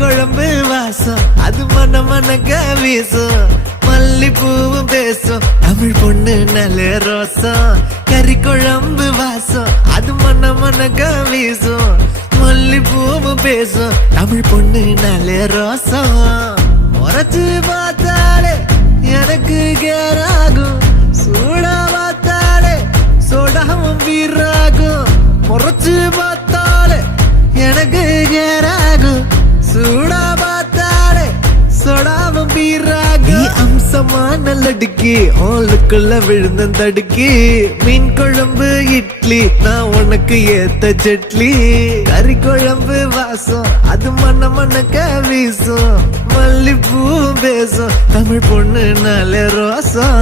குழம்பு வாசம் அது மன மனக்க வீசும் மல்லிப்பூவும் பேசும் தமிழ் பொண்ணு நல்ல ரோசம் கறி குழம்பு வாசம் அது மன மனக்க வீசும் மல்லிப்பூவும் பேசும் தமிழ் பொண்ணு நல்ல ரோசம் முறைச்சு பார்த்தாலே எனக்கு கேராகும் சூடா பார்த்தாலே சோடாவும் வீராகும் முறைச்சு பார்த்தாலே எனக்கு கேராகும் சூடா பார்த்தாலே சோடாவும் வீராகும் அம்சமான லடுக்கி ஆளுக்குள்ள விழுந்த தடுக்கி மீன் குழம்பு இட்லி நான் உனக்கு ஏத்த சட்லி கறி குழம்பு வாசம் அது மன மனக்க வீசும் மல்லிப்பூ பேசும் தமிழ் பொண்ணு நல்ல ரோசம்